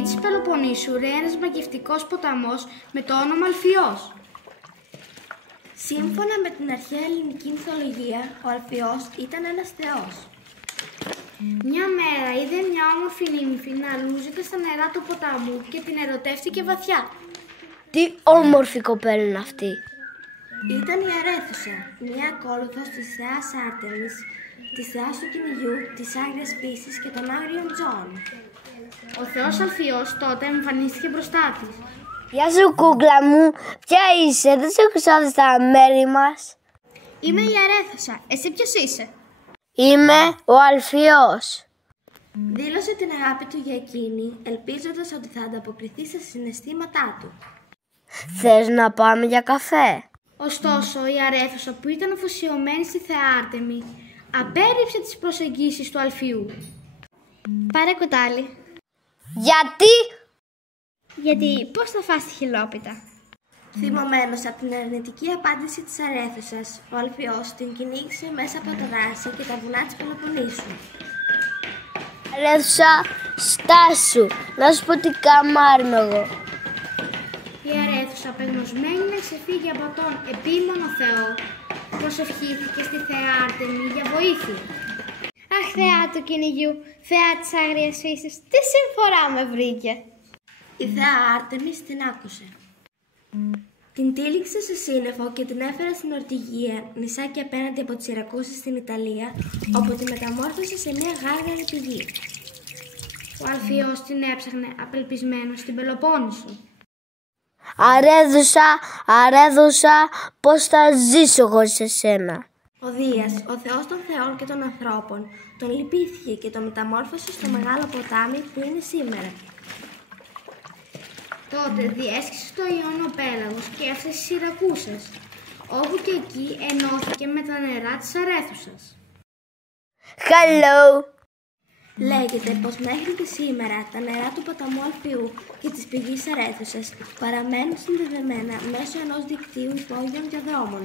περιοχή της Πελοποννήσου ρέει ένας μαγευτικός ποταμός με το όνομα Αλφιός. Σύμφωνα με την αρχαία ελληνική μυθολογία, ο Αλφιός ήταν ένας θεός. Μια μέρα είδε μια όμορφη νύμφη να λούζεται στα νερά του ποταμού και την ερωτεύτηκε βαθιά. Τι όμορφη κοπέλα είναι αυτή! Ήταν η Αρέθουσα, μια ακόλουθος της θεάς Άρτεμις, της θεάς του κυνηγιού, της άγριας φύσης και των άγριων ζώων. Ο θεός Αλφιός τότε εμφανίστηκε μπροστά της. Γεια σου κούκλα μου, ποια είσαι, δεν σε έχω δει στα μέρη μας. Είμαι η Αρέθουσα, εσύ ποιος είσαι? Είμαι ο Αλφιός. Δήλωσε την αγάπη του για εκείνη, ελπίζοντας ότι θα ανταποκριθεί στα συναισθήματά του. Θες να πάμε για καφέ? Ωστόσο, η Αρέθουσα που ήταν αφοσιωμένη στη θεά Άρτεμη, απέρριψε τις προσεγγίσεις του Αλφιού. Πάρε κουτάλι. Γιατί? Γιατί πώς θα φας τη χιλόπιτα? Θυμωμένος από την αρνητική απάντηση της Αρέθουσας, ο Αλφιός την κυνήγησε μέσα από τα δάση και τα βουνά της Πελοποννήσου. Αρέθουσα, στάσου, να σου πω τι καμάριμαι εγώ. Η Αρέθουσα, απεγνωσμένη να ξεφύγει από τον επίμονο Θεό, προσευχήθηκε στη θεά Άρτεμη για βοήθεια. Αχ, θεά του κυνηγιού, θεά της άγριας φύσης, τι συμφορά με βρήκε! Η θεά Άρτεμις την άκουσε. Την τύλιξε σε σύννεφο και την έφερε στην Ορτυγία, νησάκι απέναντι από τις Σιρακούσες στην Ιταλία, όπου τη μεταμόρφωσε σε μια γάργαρη πηγή. Ο Αλφιός την έψαχνε απελπισμένος στην Πελοπόννησο. Αρέθουσα, πώς θα ζήσω εγώ σε σένα. Ο Δίας, ο θεός των θεών και των ανθρώπων, τον λυπήθηκε και τον μεταμόρφωσε στο μεγάλο ποτάμι που είναι σήμερα. Τότε διέσχισε το Ιόνιο Πέλαγος και έφτασε στις Σιρακούσες, όπου και εκεί ενώθηκε με τα νερά της Αρέθουσας. Hello! Λέγεται πως μέχρι και σήμερα τα νερά του ποταμού Αλφιού και της πηγής Αρέθουσας παραμένουν συνδεδεμένα μέσω ενός δικτύου υπόγειων διαδρόμων.